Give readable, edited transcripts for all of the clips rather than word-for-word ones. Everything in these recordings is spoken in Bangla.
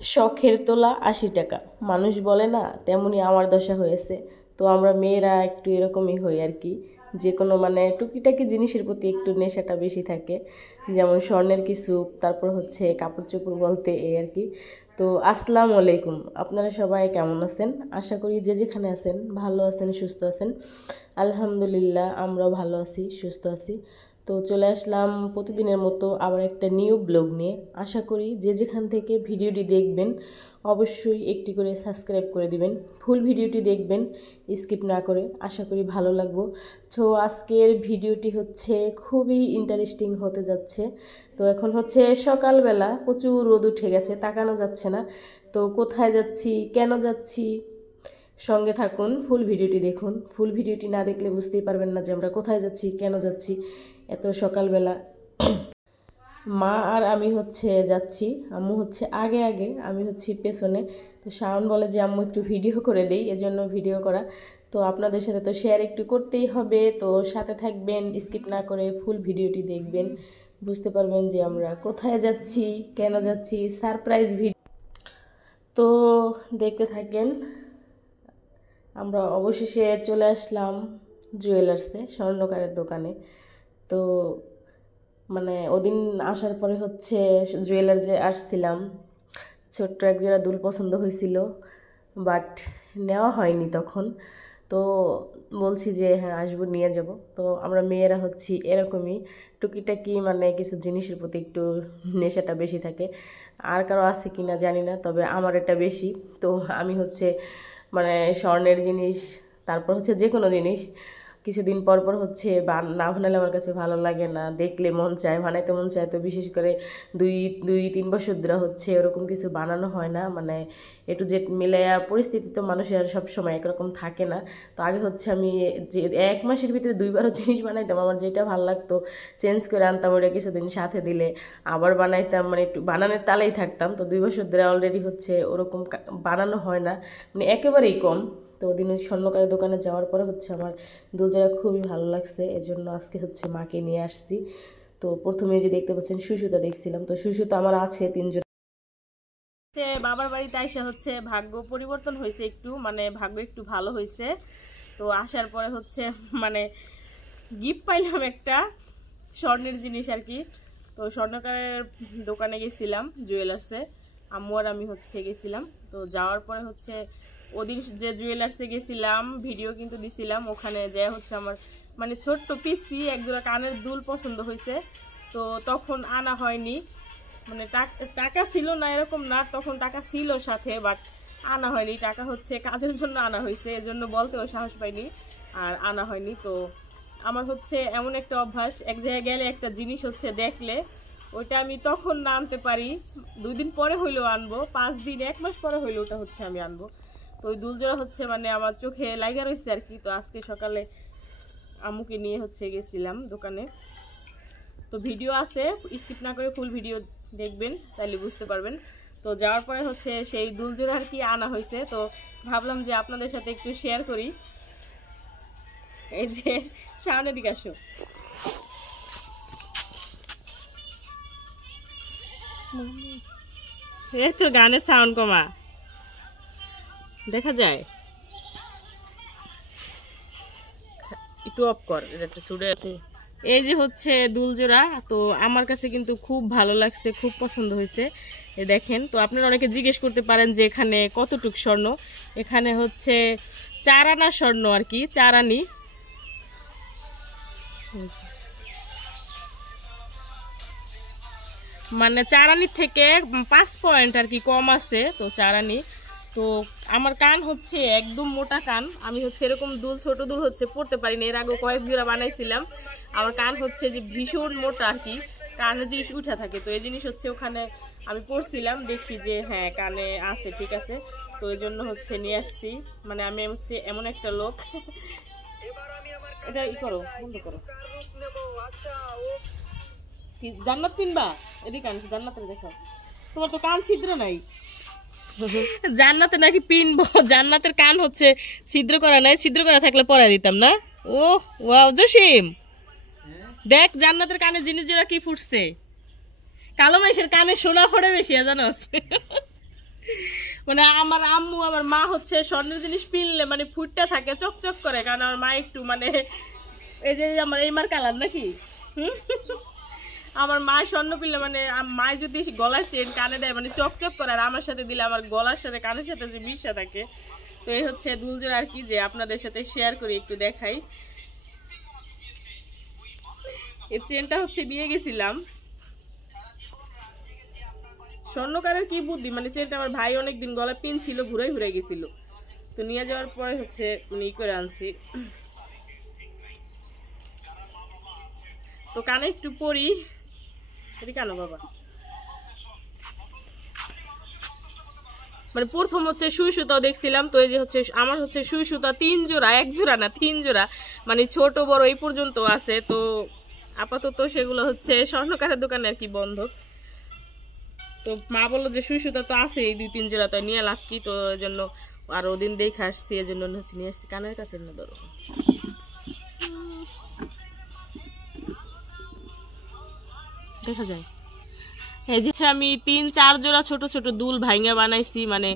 শখের তোলা ৮০ টাকা, মানুষ বলে না, তেমনি আমার দশা হয়েছে। তো আমরা মেয়েরা একটু এরকমই হই আর কি, যে কোনো মানে টুকিটাকি জিনিসের প্রতি একটু নেশাটা বেশি থাকে, যেমন স্বর্ণের কিছু, তারপর হচ্ছে কাপড় চোপড় বলতে এই আর কি। তো আসসালামু আলাইকুম, আপনারা সবাই কেমন আছেন? আশা করি যে যেখানে আছেন ভালো আছেন, সুস্থ আছেন। আলহামদুলিল্লাহ আমরাও ভালো আছি, সুস্থ আছি। তো চলে আসলাম প্রতিদিনের মতো আবার একটা নিউ ব্লগ নিয়ে। আশা করি যে যেখান থেকে ভিডিওটি দেখবেন অবশ্যই একটি করে সাবস্ক্রাইব করে দিবেন, ফুল ভিডিওটি দেখবেন স্কিপ না করে, আশা করি ভালো লাগবো। তো আজকের ভিডিওটি হচ্ছে খুবই ইন্টারেস্টিং হতে যাচ্ছে। তো এখন হচ্ছে সকালবেলা, প্রচুর রোদ উঠে গেছে, তাকানো যাচ্ছে না। তো কোথায় যাচ্ছি, কেন যাচ্ছি, সঙ্গে থাকুন, ফুল ভিডিওটি দেখুন। ফুল ভিডিওটি না দেখলে বুঝতেই পারবেন না যে আমরা কোথায় যাচ্ছি, কেন যাচ্ছি এত সকালবেলা। মা আর আমি হচ্ছে যাচ্ছি, আম্মু হচ্ছে আগে আগে, আমি হচ্ছি পেছনে। তো শাওন বলে যে আম্মু একটু ভিডিও করে দেই, এজন্য ভিডিও করা। তো আপনাদের সাথে তো শেয়ার একটু করতেই হবে, তো সাথে থাকবেন, স্কিপ না করে ফুল ভিডিওটি দেখবেন, বুঝতে পারবেন যে আমরা কোথায় যাচ্ছি, কেন যাচ্ছি, সারপ্রাইজ ভিডিও। তো দেখতে থাকেন। আমরা অবশেষে চলে আসলাম জুয়েলার্সে, স্বর্ণকারের দোকানে। তো মানে ওদিন আসার পরে হচ্ছে জুয়েলার্সে আসছিলাম, ছোট্ট এক জোড়া দুল পছন্দ হয়েছিল, বাট নেওয়া হয়নি তখন। তো বলছি যে হ্যাঁ আসবো, নিয়ে যাব। তো আমরা মেয়েরা হচ্ছি এরকমই, টুকিটাকি মানে কিছু জিনিসের প্রতি একটু নেশাটা বেশি থাকে। আর কারো আছে কি না জানি না, তবে আমার এটা বেশি। তো আমি হচ্ছে মানে স্বর্ণের জিনিস, তারপর হচ্ছে যে কোনো জিনিস কিছুদিন পর পর হচ্ছে না বানালে আমার কাছে ভালো লাগে না, দেখলে মন চায়, বানাইতে মন চায়। তো বিশেষ করে দুই দুই তিন বছর ধরে হচ্ছে ওরকম কিছু বানানো হয় না, মানে একটু যে মিলাইয়া পরিস্থিতি তো মানুষের সব সময় একরকম থাকে না। তো আগে হচ্ছে আমি যে ১ মাসের ভিতরে ২বারও জিনিস বানাইতাম, আমার যেটা ভালো লাগতো চেঞ্জ করে আনতাম, ওটা কিছুদিন সাথে দিলে আবার বানাইতাম, মানে একটু বানানোর তালেই থাকতাম। তো ২ বছর ধরে অলরেডি হচ্ছে ওরকম বানানো হয় না, মানে একেবারেই কম। তো ওদিন ওই স্বর্ণকারের দোকানে যাওয়ার পরে হচ্ছে আমার দুলজারা খুবই ভালো লাগছে, এজন্য আজকে হচ্ছে মাকে নিয়ে আসছি। তো প্রথমে যে দেখতে পাচ্ছেন সুসুতা দেখছিলাম, তো সুসুতা আমার আছে ৩ জন। বাবার বাড়িতে আইসা হচ্ছে ভাগ্য পরিবর্তন হয়েছে একটু, মানে ভাগ্য একটু ভালো হয়েছে। তো আসার পরে হচ্ছে মানে গিফট পাইলাম একটা স্বর্ণের জিনিস আর কি। তো স্বর্ণকারের দোকানে গেছিলাম জুয়েলার্সে, আম্মু আর আমি হচ্ছে গেছিলাম। তো যাওয়ার পরে হচ্ছে ওদিন যে জুয়েলার্সে গেছিলাম ভিডিও কিন্তু দিছিলাম, ওখানে যে হচ্ছে আমার মানে ছোট্ট পিসি একজোড়া কানের দুল পছন্দ হয়েছে। তো তখন আনা হয়নি, মানে টাকা ছিল না এরকম না, তখন টাকা ছিল সাথে, বাট আনা হয়নি। টাকা হচ্ছে কাজের জন্য আনা হয়েছে, এজন্য বলতেও সাহস পাইনি আর আনা হয়নি। তো আমার হচ্ছে এমন একটা অভ্যাস, এক জায়গায় গেলে একটা জিনিস হচ্ছে দেখলে ওইটা আমি তখন না আনতে পারি, ২ দিন পরে হইলেও আনবো, ৫ দিন ১ মাস পরে হইলেও ওটা হচ্ছে আমি আনবো। তো ওই দুলজোড়া হচ্ছে মানে আমার চোখে লাগা রয়েছে আর কি। তো আজকে সকালে আম্মুকে নিয়ে হচ্ছে গেছিলাম দোকানে। তো ভিডিও আছে, স্কিপ না করে ফুল ভিডিও দেখবেন, তাহলে বুঝতে পারবেন। তো যাওয়ার পরে হচ্ছে সেই দুলজোড়া আর কি আনা হয়েছে, তো ভাবলাম যে আপনাদের সাথে একটু শেয়ার করি। এই যে সামনের দিকে আসো, এই তো গানের সাউন্ড কমা, দেখা যায় একটু অফ কর, এটা একটু ছুটে আছে। এই যে হচ্ছে দুলজোড়া, তো আমার কাছে কিন্তু খুব ভালো লাগছে, খুব পছন্দ হয়েছে। দেখেন, তো আপনারা অনেকে জিজ্ঞেস করতে পারেন যে এখানে কতটুক স্বর্ণ। এখানে হচ্ছে ৪ আনা স্বর্ণ আর কি, ৪ আনি। মানে ৪ আনির থেকে ৫ পয়েন্ট আর কি কম আছে, তো ৪ আনি। তো আমার কান হচ্ছে একদম মোটা কান, আমি হচ্ছে এরকম দুল ছোট দুল হচ্ছে পড়তে পারিনি, এর আগে কয়েক জোড়া বানাইছিলাম। আমার কান হচ্ছে যে ভীষণ মোটা আর কি, কানে জিনিস উঠে থাকে। তো এই জিনিস হচ্ছে ওখানে আমি পড়ছিলাম, দেখি যে হ্যাঁ কানে আছে, ঠিক আছে। তো এই জন্য হচ্ছে নিয়ে আসছি, মানে আমি হচ্ছে এমন একটা লোক। এটা ই করো, বন্ধ করো। জান্নাত পিনবা, এদিকে আনিস, জান্নাতের দেখো, তোমার তো কান ছিদ্র নাই। জান্নাতে নাকি পিনবো, জান্নাতের কান হচ্ছে ছিদ্র করা নাই, ছিদ্র করা থাকলে পরা দিতাম না। ও ওয়াও জসিম, দেখ জান্নাতের কানে জিনিস জোড়া কি ফুটছে। কালো মেশের কানে সোনা ফোড়ে বেশি, জানোস। মানে আমার আম্মু আমার মা হচ্ছে স্বর্ণের জিনিস পিনলে মানে ফুটটা থাকে চকচক করে, কারণ আমার মা একটু মানে এই যে আমার এই মার কালার নাকি আমার মা স্বর্ণ পিনলে মানে মায় যদি গলায় চেন কানে দেয় মানে চকচক করে, আর আমার সাথে দিলে আমার গলার সাথে কানের সাথে যে মিশা থাকে। তো এই হচ্ছে দুলজোড়া আর কি, যে আপনাদের সাথে শেয়ার করি, একটু দেখাই। এই চেনটা হচ্ছে নিয়ে গেছিলাম, স্বর্ণকারের কি বুদ্ধি, মানে চেনটা আমার ভাই অনেকদিন গলায় পিন ছিল, ঘুরে ঘুরে গেছিল, তো নিয়ে যাওয়ার পরে হচ্ছে মানে ই করে আনছি। তো কানে একটু পরি, কেন বাবা, মানে প্রথম হচ্ছে সুই সুতাও দেখছিলাম। তো এই যে হচ্ছে আমার হচ্ছে সুই সুতা 3 জোড়া, 1 জোড়া না 3 জোড়া, মানে ছোট বড় এই পর্যন্ত আছে। তো আপাতত সেগুলো হচ্ছে স্বর্ণকারের দোকানে আর কি বন্ধ। তো মা বললো যে সুই সুতা তো আছে এই 2-3 জোড়া, তো নিয়ে লাভ কি, তো এই জন্য আরো দিন দেখে আসছি, এই জন্য হচ্ছে নিয়ে আসছি। কানের কাছে না ধরো, দেখা যায়। এই যে আমি 3-4 জোড়া ছোট ছোট দুল ভাইঙ্গা বানাইছি, মানে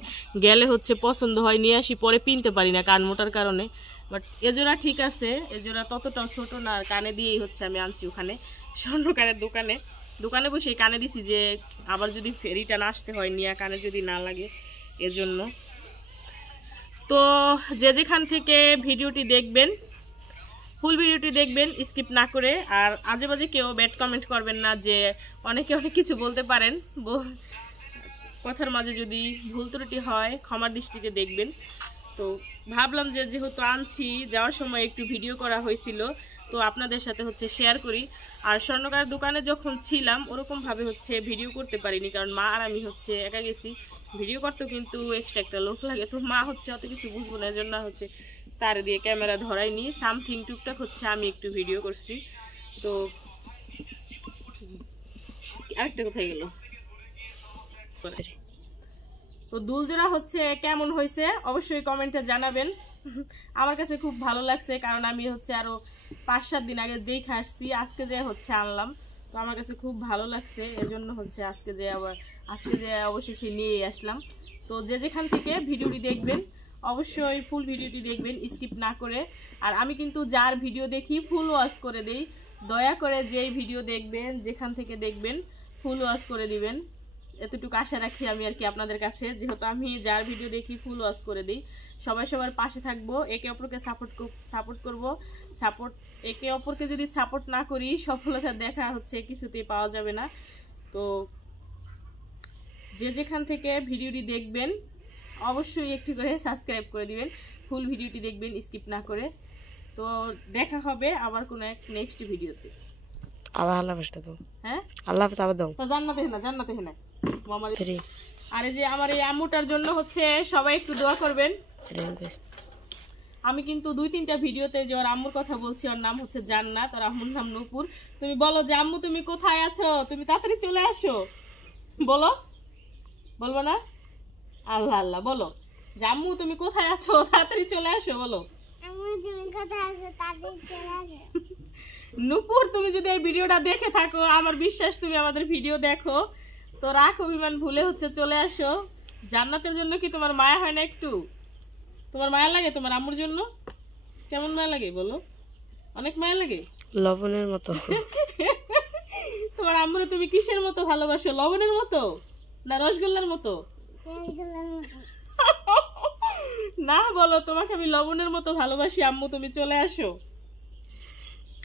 গেলে হচ্ছে পছন্দ হয় নিয়ে আসি, পরে পিনতে পারি না কান মোটার কারণে। বাট এজোড়া ঠিক আছে, এজোড়া ততটাও ছোট না, কানে দিয়েই হচ্ছে আমি আনছি ওখানে স্বর্ণকারের দোকানে। দোকানে বসে কানে দিছি, যে আবার যদি রিটার্ন আসতে হয় নিয়ে কানে যদি না লাগে এজন্য। তো যে যেখান থেকে ভিডিওটি দেখবেন ফুল ভিডিওটি দেখবেন স্কিপ না করে, আর আজে বাজে কেউ ব্যাড কমেন্ট করবেন না, যে অনেকে অনেক কিছু বলতে পারেন, কথার মাঝে যদি ভুল ত্রুটি হয় ক্ষমার দৃষ্টিতে দেখবেন। তো ভাবলাম যে যেহেতু আনছি, যাওয়ার সময় একটু ভিডিও করা হয়েছিল, তো আপনাদের সাথে হচ্ছে শেয়ার করি। আর স্বর্ণকার দোকানে যখন ছিলাম ওরকমভাবে হচ্ছে ভিডিও করতে পারিনি, কারণ মা আর আমি হচ্ছে একা গেছি, ভিডিও করতে কিন্তু এক্সট্রা একটা লোক লাগে, তো মা হচ্ছে অত কিছু বুঝবো না, এজন্য হচ্ছে তার দিয়ে ক্যামেরা ধরাইনি, সামথিং টুকটাক হচ্ছে আমি একটু ভিডিও করছি। তো আরেকটা কোথায় গেল, তো দুলজোড়া হচ্ছে কেমন হয়েছে অবশ্যই কমেন্টে জানাবেন। আমার কাছে খুব ভালো লাগছে, কারণ আমি হচ্ছে আরো 5-7 দিন আগে দেখে আসছি, আজকে যে হচ্ছে আনলাম, তো আমার কাছে খুব ভালো লাগছে, এজন্য হচ্ছে আজকে যে অবশেষে নিয়ে আসলাম। তো যে যেখান থেকে ভিডিওটি দেখবেন অবশ্যই ফুল ভিডিওটি দেখবেন স্কিপ না করে। আর আমি কিন্তু যার ভিডিও দেখি ফুল ওয়াচ করে দেই, দয়া করে যেই ভিডিও দেখবেন যেখান থেকে দেখবেন ফুল ওয়াচ করে দিবেন, এতটুকু আশা রাখি আমি আর কি আপনাদের কাছে। যেহেতু আমি যার ভিডিও দেখি ফুল ওয়াচ করে দিই, সবাই সবার পাশে থাকবো, একে অপরকে সাপোর্ট করব। একে অপরকে যদি সাপোর্ট না করি সফলতা দেখা হচ্ছে কিছুতেই পাওয়া যাবে না। তো যে যেখান থেকে ভিডিওটি দেখবেন অবশ্যই একটু করে সাবস্ক্রাইব করে দিবেন, ফুল ভিডিওটি দেখবেন স্কিপ না করে। তো দেখা হবে আবার কোনো এক নেক্সট ভিডিওতে। আবার আল্লাহ হাফেজ দাও। হ্যাঁ আল্লাহ হাফেজ আবার দাও। তো জান্নাতে হেনা আর এই যে আমার এই আম্মুটার জন্য হচ্ছে সবাই একটু দোয়া করবেন। আমি কিন্তু 2-3টা ভিডিওতে যে ওর আম্মুর কথা বলছি, ওর নাম হচ্ছে জান্নাত, আর আম্মুর নাম নূপুর। তুমি বলো যে আম্মু তুমি কোথায় আছো, তুমি তাড়াতাড়ি চলে আসো, বলবো না? আল্লাহ আল্লাহ বলো, জাম্মু তুমি কোথায় আছো, তাড়াতাড়ি চলে আসো, বলো নূপুর। তুমি যদি এই ভিডিওটা দেখে থাকো, আমার বিশ্বাস তুমি আমাদের ভিডিও দেখো, তো রাখ অভিমান ভুলে হচ্ছে চলে আসো। জান্নাতের জন্য কি তোমার মায়া হয় না একটু? তোমার মায়া লাগে তোমার আম্মুর জন্য? কেমন মায়া লাগে বলো? অনেক মায়া লাগে, লবণের মতো। তোমার আম্মুরে তুমি কিসের মতো ভালোবাসো, লবণের মতো না রসগোল্লার মতো? না বলো, তোমাকে আমি লবণের মতো ভালোবাসি আম্মু, তুমি চলে আসো,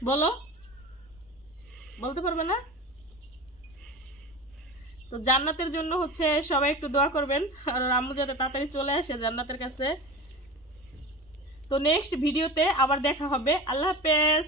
বলো, বলতে পারবে না? তো জান্নাতের জন্য হচ্ছে সবাই একটু দোয়া করবেন, আর আম্মু যাতে তাড়াতাড়ি চলে আসে জান্নাতের কাছে। তো নেক্সট ভিডিওতে আবার দেখা হবে। আল্লাহ হাফেজ।